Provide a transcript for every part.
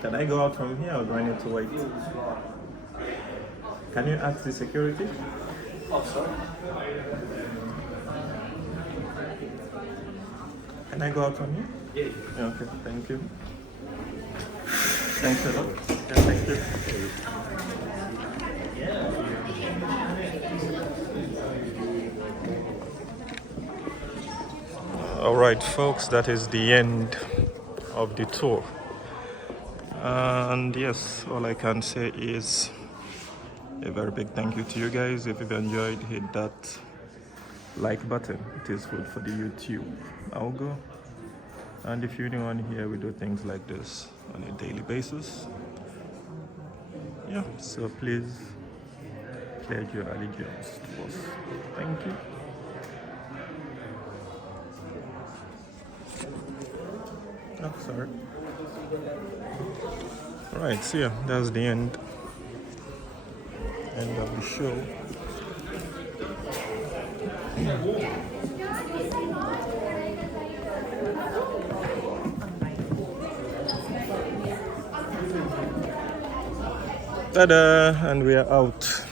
Can I go out from here or do I need to wait? Can you ask the security? Oh, sorry. Can I go out from here? Yeah. Okay, thank you. Thanks a lot. Yeah, thank you. All right, folks, that is the end of the tour. And yes, all I can say is a very big thank you to you guys. If you've enjoyed, hit that like button. It is good for the YouTube algo. And if you're new on here, we do things like this on a daily basis. Yeah, so please pledge your allegiance to us. Thank you. Oh, sorry. Alright, so yeah, that's the end of the show. Ta-da! And we are out.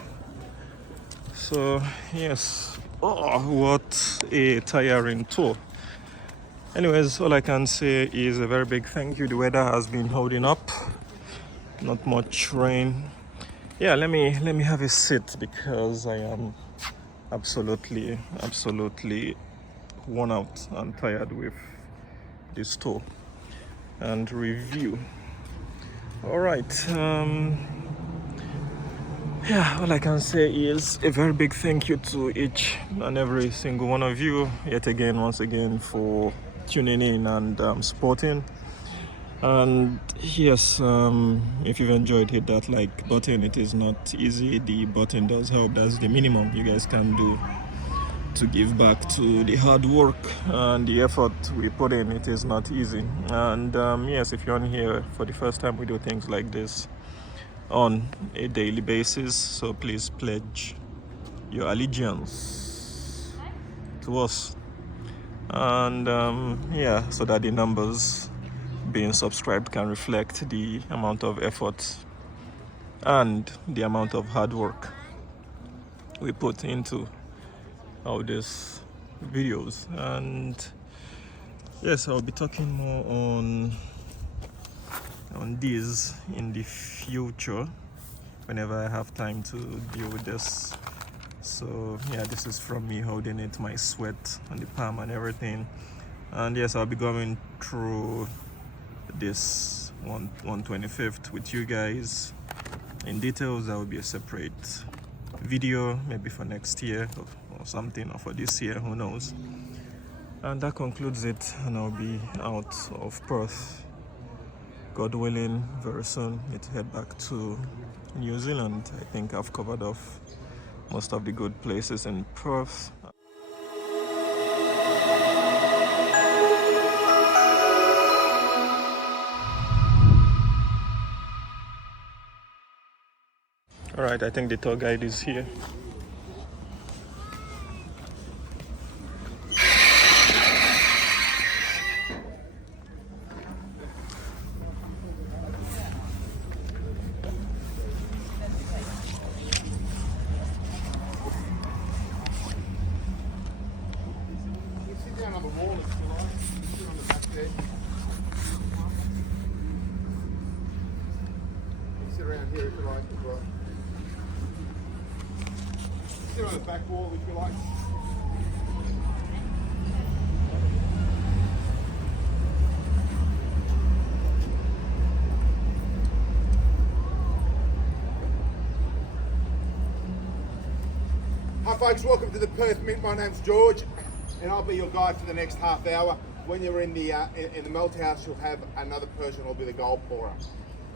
So yes, oh, what a tiring tour. Anyways, all I can say is a very big thank you. The weather has been holding up, not much rain. Yeah, let me have a sit because I am absolutely worn out and tired with this tour and review. All right, yeah, all I can say is a very big thank you to each and every single one of you yet again, once again, for tuning in and supporting. And yes, if you've enjoyed, hit that like button. It is not easy. The button does help. That's the minimum you guys can do to give back to the hard work and the effort we put in. It is not easy. And yes, if you're on here for the first time, we do things like this on a daily basis, so please pledge your allegiance to us. And yeah, so that the numbers being subscribed can reflect the amount of effort and the amount of hard work we put into all these videos. And yes, I'll be talking more on this in the future whenever I have time to deal with this. So yeah, this is from me holding it, my sweat on the palm and everything. And yes, I'll be going through this 125th with you guys in details. That will be a separate video, maybe for next year or something, or for this year, who knows. And that concludes it, and I'll be out of Perth, God willing, very soon. Need to head back to New Zealand. I think I've covered off most of the good places in Perth. All right, I think the tour guide is here. On the wall if you like. Sit on the back there. You can sit around here if you like as well. Sit on the back wall if you like. Hi folks, welcome to the Perth Mint. My name's George, and I'll be your guide for the next half hour. When you're in the melt house, you'll have another person who'll be the gold pourer.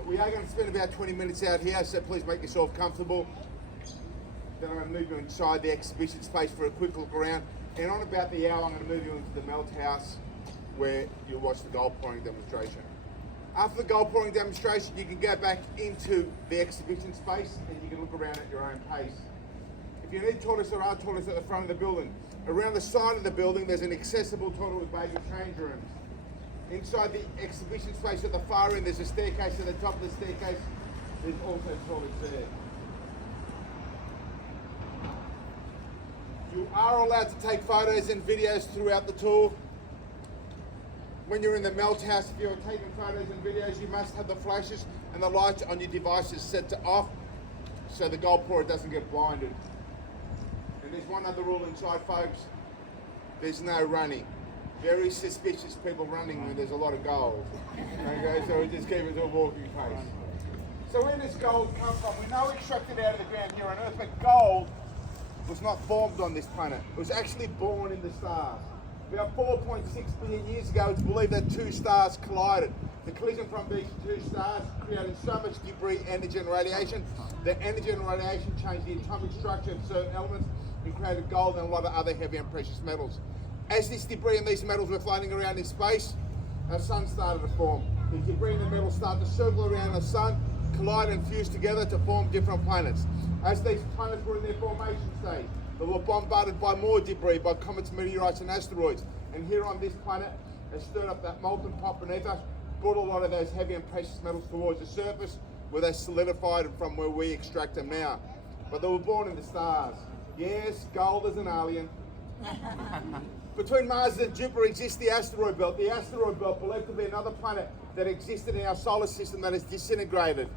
We are going to spend about 20 minutes out here, so please make yourself comfortable. Then I'm going to move you inside the exhibition space for a quick look around. And on about the hour, I'm going to move you into the melt house where you'll watch the gold pouring demonstration. After the gold pouring demonstration, you can go back into the exhibition space and you can look around at your own pace. If you need toilets, there are toilets at the front of the building. Around the side of the building, there's an accessible toilet with baby change rooms. Inside the exhibition space at the far end, there's a staircase. At the top of the staircase, there's also toilets there. You are allowed to take photos and videos throughout the tour. When you're in the melt house, if you're taking photos and videos, you must have the flashes and the lights on your devices set to off so the gold pourer doesn't get blinded. And there's one other rule inside, folks. There's no running. Very suspicious people running when there's a lot of gold. Okay, so we just keep it to a walking pace. So where does gold come from? We know we extracted it out of the ground here on Earth, but gold was not formed on this planet. It was actually born in the stars. About 4.6 billion years ago, it's believed that two stars collided. The collision from these two stars created so much debris, energy and radiation. The energy and radiation changed the atomic structure of certain elements and created gold and a lot of other heavy and precious metals. As this debris and these metals were floating around in space, our sun started to form. The debris and the metals started to circle around the sun, collide and fuse together to form different planets. As these planets were in their formation stage, they were bombarded by more debris, by comets, meteorites and asteroids. And here on this planet, they stirred up that molten pot beneath us, brought a lot of those heavy and precious metals towards the surface, where they solidified from where we extract them now. But they were born in the stars. Yes, gold is an alien. Between Mars and Jupiter exists the asteroid belt. The asteroid belt believed to be another planet that existed in our solar system that has disintegrated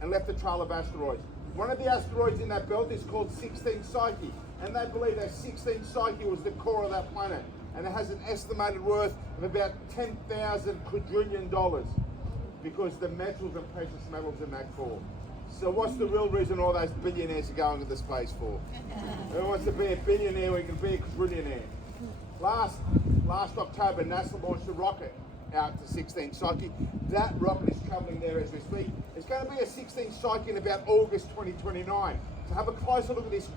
and left a trail of asteroids. One of the asteroids in that belt is called 16 Psyche, and they believe that 16 Psyche was the core of that planet, and it has an estimated worth of about 10,000 quadrillion dollars because the metals and precious metals in that core. So what's the real reason all those billionaires are going into space for? Who wants to be a billionaire when you can be a quadrillionaire? Last October, NASA launched a rocket out to 16 Psyche. That rocket is travelling there as we speak. It's going to be a 16 Psyche in about August 2029. So have a closer look at this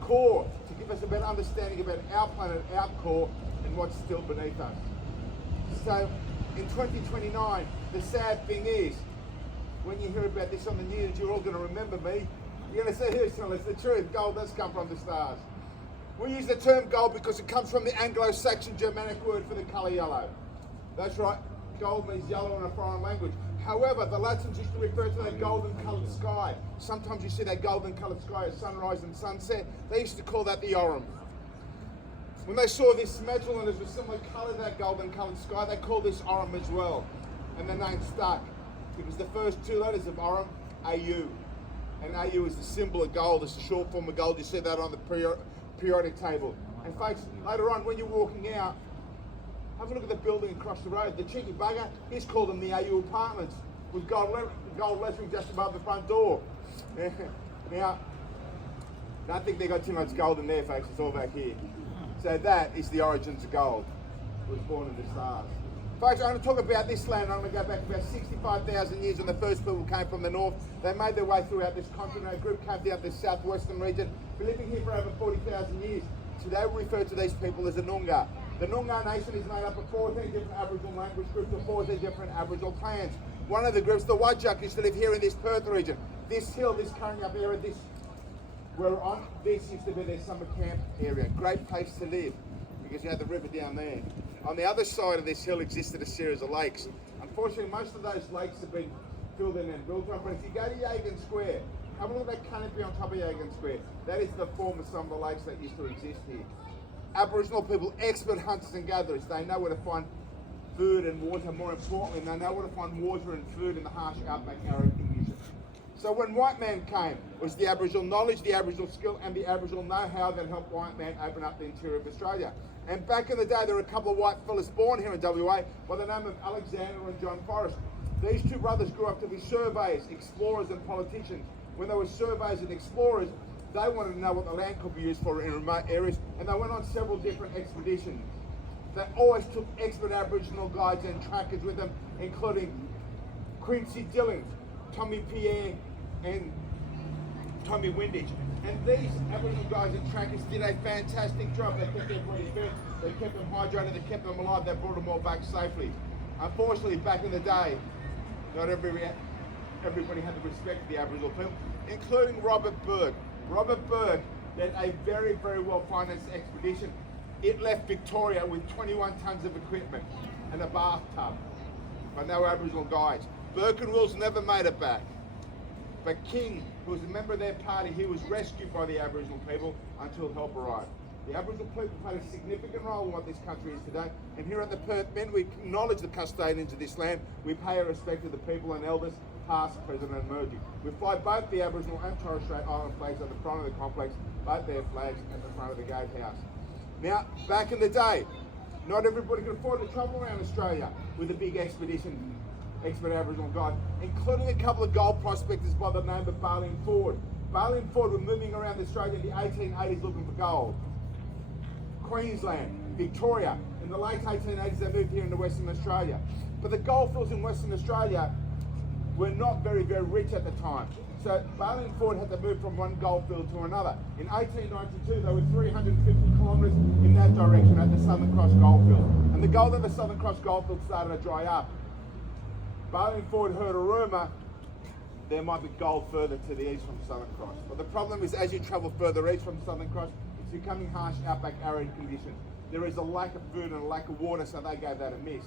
core to give us a better understanding about our planet, our core, and what's still beneath us. So in 2029, the sad thing is, when you hear about this on the news, you're all going to remember me. You're going to say, here's telling us the truth. Gold does come from the stars. We use the term gold because it comes from the Anglo-Saxon Germanic word for the colour yellow. That's right, gold means yellow in a foreign language. However, the Latins used to refer to that golden coloured sky. Sometimes you see that golden coloured sky at sunrise and sunset. They used to call that the aurum. When they saw this metal and it was a similar colour to that golden coloured sky, they called this aurum as well. And the name stuck because the first two letters of aurum, AU. And AU is the symbol of gold. It's the short form of gold. You see that on the periodic table. And folks, later on when you're walking out, have a look at the building across the road. The cheeky bugger, he's called them the AU apartments with gold lettering just above the front door. Now, don't think they got too much gold in there, folks. It's all back here. So that is the origins of gold. It was born in the stars. Folks, I'm going to talk about this land. I'm going to go back about 65,000 years when the first people came from the north. They made their way throughout this continent. A group came down this southwestern region. Been living here for over 40,000 years. Today we refer to these people as the Noongar. The Noongar nation is made up of 14 different Aboriginal language groups and 14 different Aboriginal clans. One of the groups, the Whadjuk, used to live here in this Perth region. This hill, this current up area, this we're on, this used to be their summer camp area. Great place to live because you had the river down there. On the other side of this hill existed a series of lakes. Unfortunately, most of those lakes have been filled in and built up. But if you go to Yagan Square, have a look at that canopy on top of Yagan Square. That is the form of some of the lakes that used to exist here. Aboriginal people, expert hunters and gatherers, they know where to find food and water. More importantly, they know where to find water and food in the harsh outback arid conditions. So when white man came, it was the Aboriginal knowledge, the Aboriginal skill and the Aboriginal know-how that helped white man open up the interior of Australia. And back in the day, there were a couple of white fellas born here in WA by the name of Alexander and John Forrest. These two brothers grew up to be surveyors, explorers and politicians. When they were surveyors and explorers, they wanted to know what the land could be used for in remote areas, and they went on several different expeditions. They always took expert Aboriginal guides and trackers with them, including Quincy Dillon, Tommy Pierre, and Tommy Windage. And these Aboriginal guides and trackers did a fantastic job. They kept their bodies fit, they kept them hydrated, they kept them alive, they brought them all back safely. Unfortunately, back in the day, not everybody had the respect for the Aboriginal people, including Robert Burke. Robert Burke led a very, very well-financed expedition it left Victoria with 21 tons of equipment and a bathtub, but no Aboriginal guys. Burke and Wills never made it back. But King, who was a member of their party, he was rescued by the Aboriginal people until help arrived. The Aboriginal people played a significant role in what this country is today, and here at the Perth Mint, we acknowledge the custodians of this land. We pay our respect to the people and elders, past, present and emerging. We fly both the Aboriginal and Torres Strait Island flags at the front of the complex, both their flags at the front of the gatehouse. Now, back in the day, not everybody could afford to travel around Australia with a big expert Aboriginal guide, including a couple of gold prospectors by the name of Barley and Ford. Barley and Ford were moving around Australia in the 1880s looking for gold. Queensland, Victoria, in the late 1880s they moved here into Western Australia. But the goldfields in Western Australia were not very, very rich at the time. So Barley and Ford had to move from one goldfield to another. In 1892 they were 350 kilometres in that direction at the Southern Cross goldfield. And the gold at the Southern Cross goldfield started to dry up. Barley and Ford heard a rumour there might be gold further to the east from Southern Cross. But the problem is, as you travel further east from Southern Cross, it's becoming harsh outback arid conditions. There is a lack of food and a lack of water, so they gave that a miss.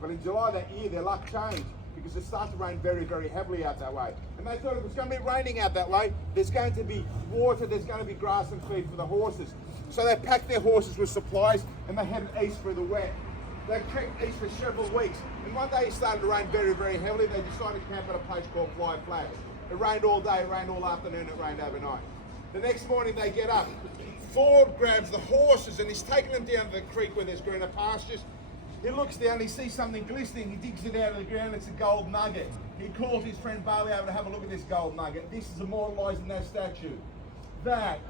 But in July that year, their luck changed because it started to rain very, very heavily out that way. And they thought if it's going to be raining out that way, there's going to be water, there's going to be grass and feed for the horses. So they packed their horses with supplies and they headed east through the wet. They trekked east for several weeks, and one day it started to rain very, very heavily. They decided to camp at a place called Fly Flats. It rained all day, it rained all afternoon, it rained overnight. The next morning they get up. Ford grabs the horses and he's taking them down to the creek where there's greener pastures. He looks down, he sees something glistening, he digs it out of the ground, it's a gold nugget. He calls his friend Barley over to have a look at this gold nugget. This is immortalised in that statue. That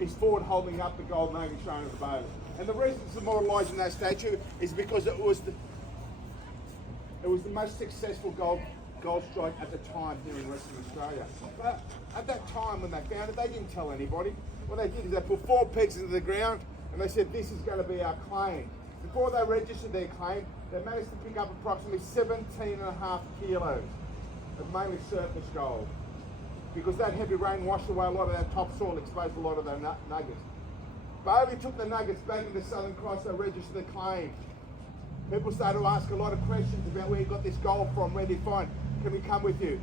is Ford holding up the gold nugget shown at the Bailey. And the reason it's immortalised in that statue is because it was the most successful gold strike at the time here in Western Australia. But at that time when they found it, they didn't tell anybody. What they did is they put 4 pegs into the ground and they said, this is going to be our claim. Before they registered their claim, they managed to pick up approximately 17.5 kilos of mainly surface gold. Because that heavy rain washed away a lot of that topsoil, exposed a lot of their nuggets. Bailey took the nuggets back into Southern Cross, they registered the claim. People started to ask a lot of questions about where he got this gold from, where did he find, can we come with you?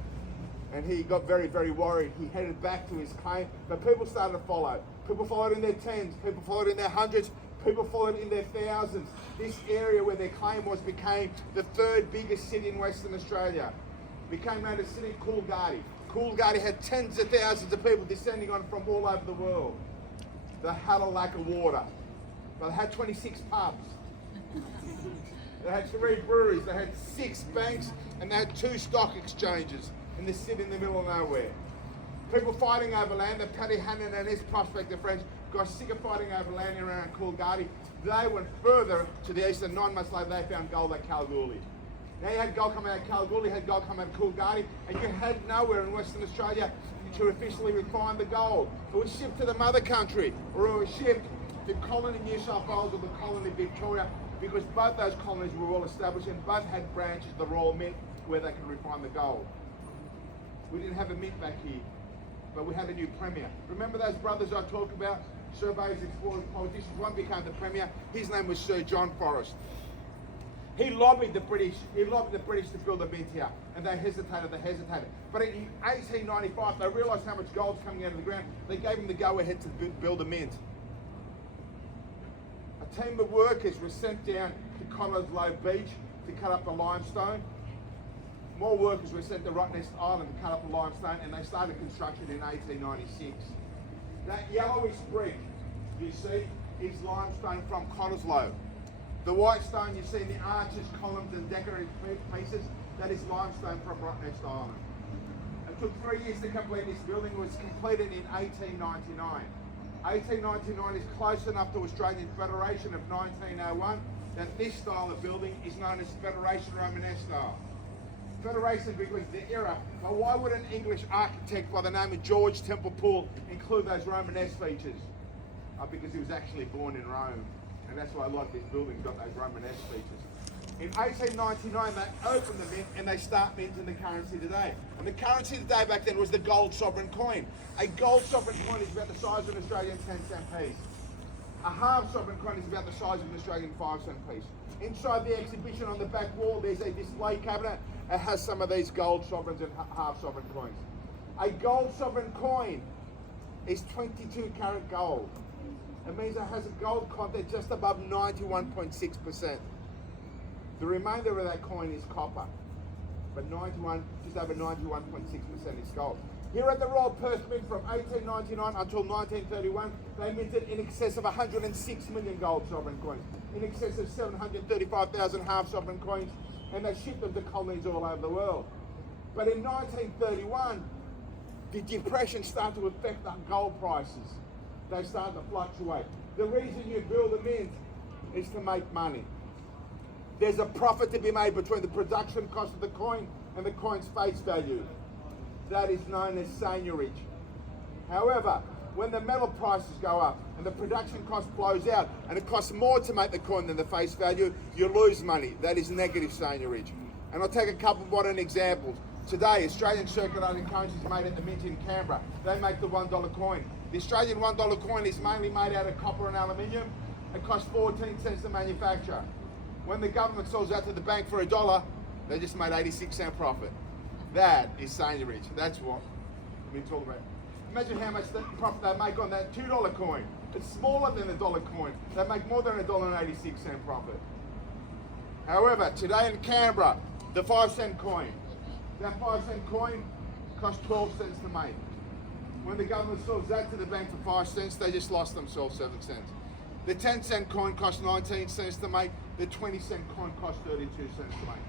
And he got very, very worried. He headed back to his claim, but people started to follow. People followed in their tens, people followed in their hundreds, people followed in their thousands. This area where their claim was became the 3rd biggest city in Western Australia. Became known as City Coolgardie. Coolgardie had tens of thousands of people descending on it from all over the world. They had a lack of water, but they had 26 pubs. They had 3 breweries, they had 6 banks, and they had 2 stock exchanges in the city in the middle of nowhere. People fighting over land, that Paddy Hannon and his prospector friends got sick of fighting over land around Coolgardie. They went further to the east, and 9 months later they found gold at Kalgoorlie. Now you had gold coming out of Kalgoorlie, you had gold coming out of Coolgardie, and you had nowhere in Western Australia to officially refine the gold. It was shipped to the mother country, or it was shipped to colony New South Wales or the colony Victoria, because both those colonies were well established and both had branches of the Royal Mint where they could refine the gold. We didn't have a mint back here, but we had a new premier. Remember those brothers I talked about? Surveyors, explorers, politicians. One became the premier. His name was Sir John Forrest. He lobbied the British to build a mint here, and they hesitated. But in 1895, they realised how much gold's coming out of the ground. They gave him the go-ahead to build a mint. A team of workers was sent down to Cottesloe Beach to cut up the limestone. More workers were sent to Rottnest Island to cut up the limestone, and they started construction in 1896. That yellowish brick you see is limestone from Cottesloe. The white stone you see in the arches, columns and decorative pieces, that is limestone from Rottnest Island. It took 3 years to complete this building. It was completed in 1899. 1899 is close enough to Australian Federation of 1901 that this style of building is known as Federation Romanesque style. Federation because the era, but why would an English architect by the name of George Temple Poole include those Romanesque features? Because he was actually born in Rome. And that's why a lot of these buildings got those Romanesque features. In 1899, they opened the mint and they start minting the currency today. And the currency today back then was the gold sovereign coin. A gold sovereign coin is about the size of an Australian 10-cent piece. A half sovereign coin is about the size of an Australian 5-cent piece. Inside the exhibition on the back wall, there's a display cabinet. It has some of these gold sovereigns and half sovereign coins. A gold sovereign coin is 22 karat gold. It means it has a gold content just above 91.6%. The remainder of that coin is copper, but just over 91.6% is gold. Here at the Royal Perth Mint from 1899 until 1931, they minted in excess of 106 million gold sovereign coins, in excess of 735,000 half sovereign coins, and they shipped them to colonies all over the world. But in 1931, the depression started to affect the gold prices. They started to fluctuate. The reason you build a mint is to make money. There's a profit to be made between the production cost of the coin and the coin's face value. That is known as seigniorage. However, when the metal prices go up and the production cost blows out and it costs more to make the coin than the face value, you lose money. That is negative seigniorage. And I'll take a couple of modern examples. Today, Australian circulating currency is made at the Mint in Canberra. They make the $1 coin. The Australian $1 coin is mainly made out of copper and aluminium. It costs 14 cents to manufacture. When the government sells that to the bank for $1, they just made 86-cent profit. That is seigniorage. That's what we're talking about. Imagine how much profit they make on that $2 coin. It's smaller than a dollar coin. They make more than $1.86 profit. However, today in Canberra, the 5-cent coin, that 5-cent coin costs 12 cents to make. When the government sells that to the bank for 5 cents, they just lost themselves 7 cents. The 10-cent coin costs 19 cents to make. The 20-cent coin costs 32 cents to make.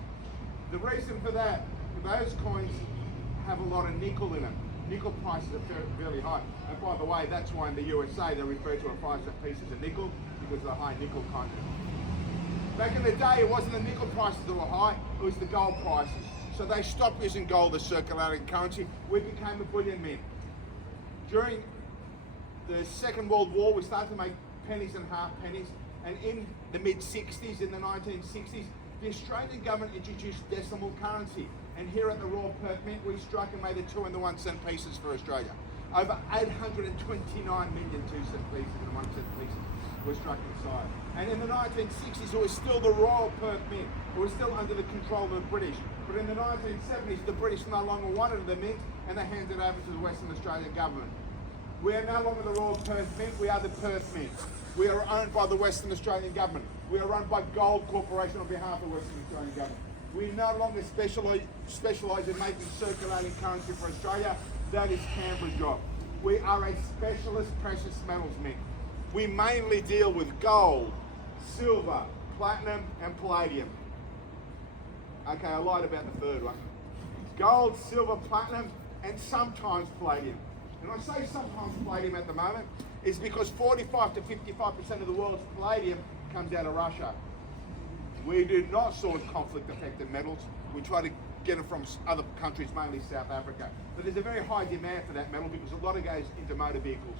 The reason for that, those coins have a lot of nickel in them. Nickel prices are fairly high. And by the way, that's why in the USA they refer to a 5-cent piece as a nickel, because of the high nickel content. Back in the day, it wasn't the nickel prices that were high, it was the gold prices. So they stopped using gold as circulating currency. We became a bullion mint. During the Second World War, we started to make pennies and half pennies. And in the mid-60s, in the 1960s, the Australian government introduced decimal currency. And here at the Royal Perth Mint, we struck and made the 2 and the 1 cent pieces for Australia. Over 829 million 2-cent pieces and 1 cent pieces were struck inside. And in the 1960s, it was still the Royal Perth Mint. It was still under the control of the British. But in the 1970s, the British no longer wanted the mint, and they handed it over to the Western Australian government. We are no longer the Royal Perth Mint, we are the Perth Mint. We are owned by the Western Australian government. We are run by Gold Corporation on behalf of the Western Australian government. We no longer specialise in making circulating currency for Australia. That is Canberra's job. We are a specialist precious metals mint. We mainly deal with gold, silver, platinum and palladium. Okay, I lied about the third one. Gold, silver, platinum and sometimes palladium. And I say sometimes palladium at the moment is because 45 to 55% of the world's palladium comes out of Russia. We do not source conflict-affected metals. We try to get it from other countries, mainly South Africa. But there's a very high demand for that metal because a lot of it goes into motor vehicles.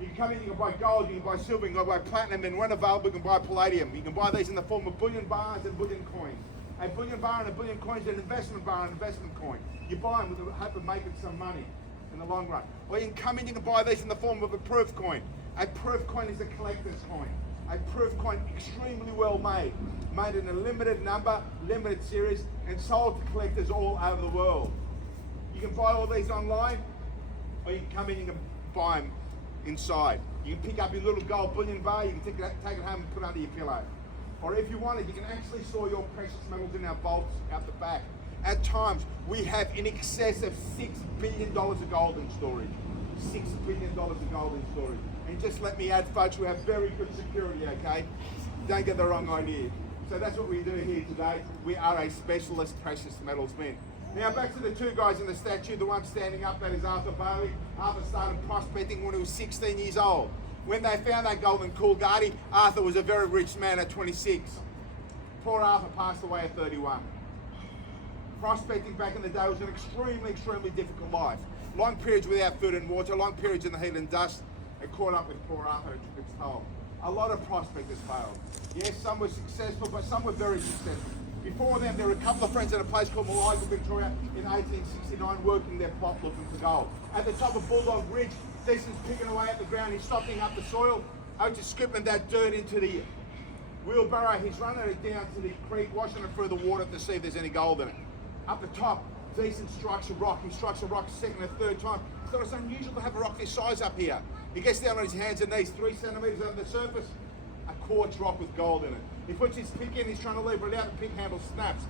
You can come in, you can buy gold, you can buy silver, you can buy platinum, and when available, you can buy palladium. You can buy these in the form of bullion bars and bullion coins. A bullion bar and a bullion coin is an investment bar and an investment coin. You buy them with the hope of making some money in the long run. Or you can come in, you can buy these in the form of a proof coin. A proof coin is a collector's coin. A proof coin extremely well made in a limited number, limited series, and sold to collectors all over the world. You can buy all these online, or you can come in and you can buy them inside. You can pick up your little gold bullion bar, you can take it home and put it under your pillow. Or if you wanted, you can actually store your precious metals in our vaults out the back. At times, we have in excess of $6 billion of gold in storage. $6 billion of gold in storage. And just let me add, folks, we have very good security, okay? Don't get the wrong idea. So that's what we do here today. We are a specialist precious metals mint. Now back to the two guys in the statue, the one standing up, that is Arthur Bailey. Arthur started prospecting when he was 16 years old. When they found that gold in Coolgardie, Arthur was a very rich man at 26. Poor Arthur passed away at 31. Prospecting back in the day was an extremely difficult life. Long periods without food and water, long periods in the heat and dust. It caught up with poor Arthur, it's told. A lot of prospectors failed. Yes, some were successful, but some were very successful. Before them, there were a couple of friends at a place called Malika, Victoria, in 1869, working their plot looking for gold. At the top of Bulldog Ridge, Decent's picking away at the ground. He's softening up the soil, just scooping that dirt into the wheelbarrow. He's running it down to the creek, washing it through the water to see if there's any gold in it. Up the top, Decent strikes a rock. He strikes a rock a second and third time. He thought it's unusual to have a rock this size up here. He gets down on his hands and knees, 3 centimetres under the surface, a quartz rock with gold in it. He puts his pick in, he's trying to lever it out, the pick handle snaps.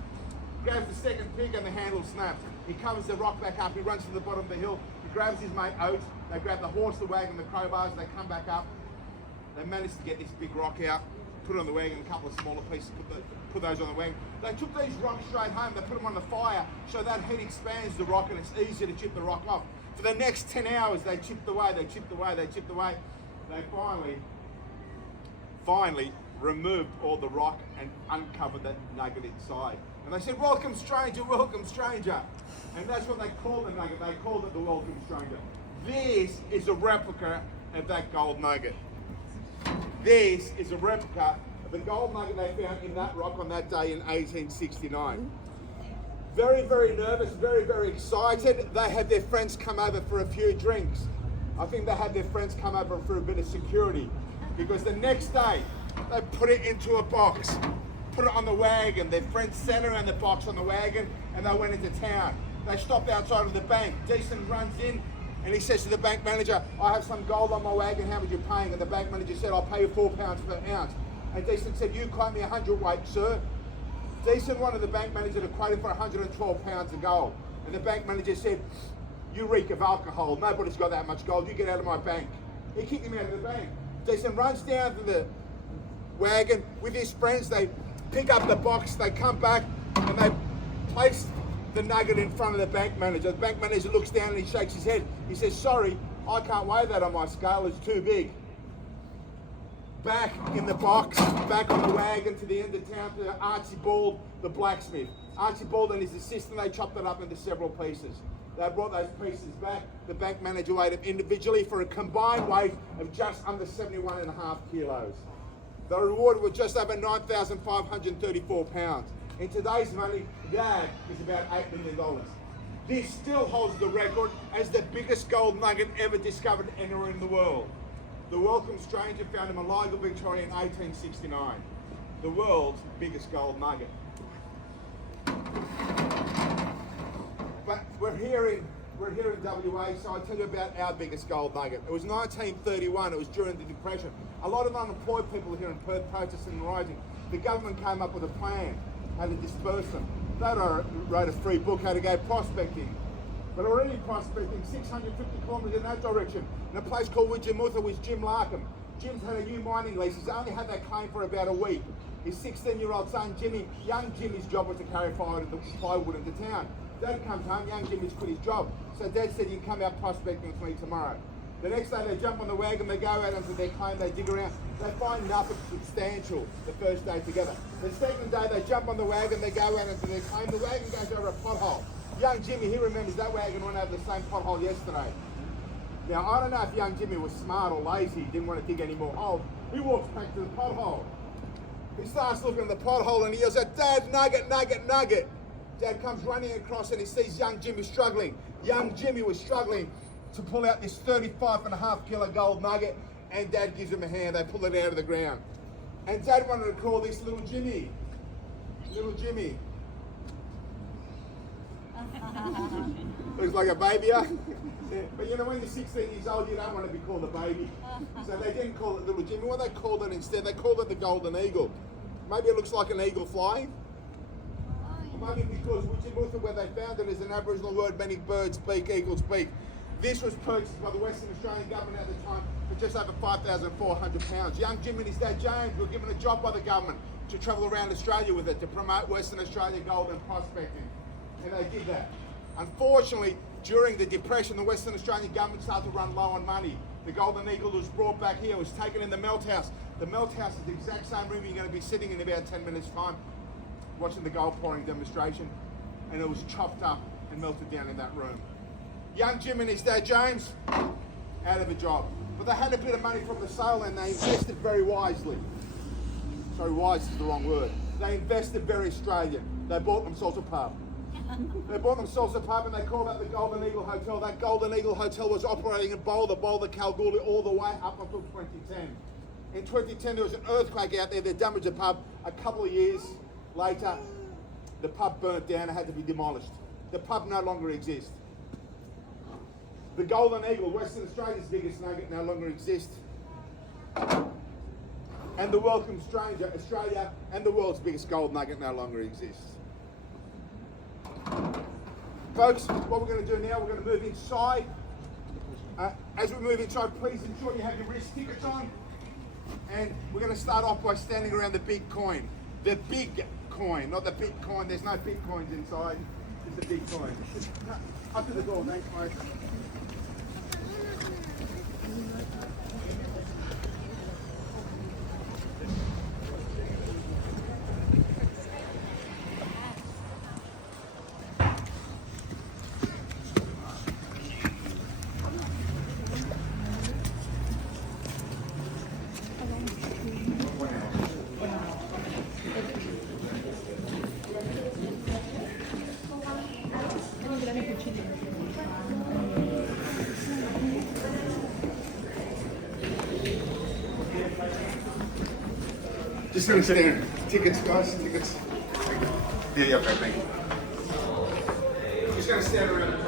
Grabs the second pick and the handle snaps. He covers the rock back up, he runs to the bottom of the hill, he grabs his mate Oates, they grab the horse, the wagon, the crowbars, they come back up. They manage to get this big rock out, put it on the wagon, a couple of smaller pieces, put those on the wagon. They took these rocks straight home, they put them on the fire, so that heat expands the rock and it's easier to chip the rock off. For the next 10 hours, they chipped away, they chipped away, they chipped away. They finally removed all the rock and uncovered that nugget inside. And they said, welcome stranger, welcome stranger. And that's what they called the nugget, they called it the welcome stranger. This is a replica of that gold nugget. This is a replica of the gold nugget they found in that rock on that day in 1869. Very, very nervous, very, very excited. They had their friends come over for a few drinks. I think they had their friends come over for a bit of security, because the next day they put it into a box, put it on the wagon. Their friends sat around the box on the wagon and they went into town. They stopped outside of the bank. Decent runs in and he says to the bank manager, I have some gold on my wagon, how much you paying? And the bank manager said, I'll pay you £4 per ounce. And Decent said, you quote me 100 weight, sir. Decent wanted the bank manager to quote him for 112 pounds of gold. And the bank manager said, you reek of alcohol, nobody's got that much gold, you get out of my bank. He kicked him out of the bank. Decent runs down to the wagon with his friends, they pick up the box, they come back and they place the nugget in front of the bank manager. The bank manager looks down and he shakes his head. He says, sorry, I can't weigh that on my scale, it's too big. Back in the box, back on the wagon to the end of town to Archibald, the blacksmith. Archibald and his assistant, they chopped it up into several pieces. They brought those pieces back. The bank manager weighed them individually for a combined weight of just under 71.5 kilos. The reward was just over 9,534 pounds. In today's money, that is about $8 million. This still holds the record as the biggest gold nugget ever discovered anywhere in the world. The welcome stranger found in Malika, Victoria in 1869. The world's biggest gold nugget. But we're here in WA, so I'll tell you about our biggest gold nugget. It was 1931, it was during the Depression. A lot of unemployed people here in Perth protesting and rising. The government came up with a plan how to disperse them. They wrote a free book how to go prospecting. But already prospecting 650 kilometres in that direction, in a place called Widjamutha was Jim Larkham. Jim's had a new mining lease. He's only had that claim for about a week. His 16-year-old son, Jimmy, young Jimmy's job was to carry plywood into town. Dad comes home, young Jimmy's quit his job. So Dad said, you can come out prospecting with me tomorrow. The next day they jump on the wagon, they go out onto their claim, they dig around. They find nothing substantial the first day together. The second day they jump on the wagon, they go out onto their claim, the wagon goes over a pothole. Young Jimmy, he remembers that wagon went over the same pothole yesterday. Now, I don't know if young Jimmy was smart or lazy, didn't want to dig any more holes. He walks back to the pothole. He starts looking at the pothole and he yells out, Dad, nugget, nugget, nugget. Dad comes running across and he sees young Jimmy struggling. Young Jimmy was struggling to pull out this 35.5 kilo gold nugget, and Dad gives him a hand. They pull it out of the ground. And Dad wanted to call this little Jimmy. Little Jimmy. Looks like a baby, huh? Yeah. But you know, when you're 16 years old, you don't want to be called a baby. So they didn't call it little Jimmy. What they called it instead, they called it the golden eagle. Maybe it looks like an eagle flying. Or maybe because Widjamutha, where they found it, is an Aboriginal word meaning birds speak, eagles speak. This was purchased by the Western Australian government at the time for just over £5,400. Young Jim and his dad James were given a job by the government to travel around Australia with it to promote Western Australia gold and prospecting. And they did that. Unfortunately, during the Depression, the Western Australian government started to run low on money. The golden eagle was brought back here, was taken in the melt house. The melt house is the exact same room you're going to be sitting in about 10 minutes' time, watching the gold pouring demonstration, and it was chopped up and melted down in that room. Young Jim and his dad James, out of a job. But they had a bit of money from the sale and they invested very wisely. Sorry, wise is the wrong word. They invested very Australian. They bought themselves a pub. They bought themselves a pub and they called it the Golden Eagle Hotel. That Golden Eagle Hotel was operating in Boulder, Kalgoorlie, all the way up until 2010. In 2010, there was an earthquake out there that damaged the pub. A couple of years later, the pub burnt down and had to be demolished. The pub no longer exists. The Golden Eagle, Western Australia's biggest nugget, no longer exists. And the Welcome Stranger, Australia and the world's biggest gold nugget no longer exists. Folks, what we're going to do now, we're going to move inside. As we move inside, please ensure you have your wrist tickets on. And we're going to start off by standing around the big coin. The big coin, not the Bitcoin. There's no Bitcoins inside. It's the big coin. Up to the door, thanks, mate. Just gonna stand. Tickets, guys, tickets. Yeah, okay, thank you. Just gonna stand around.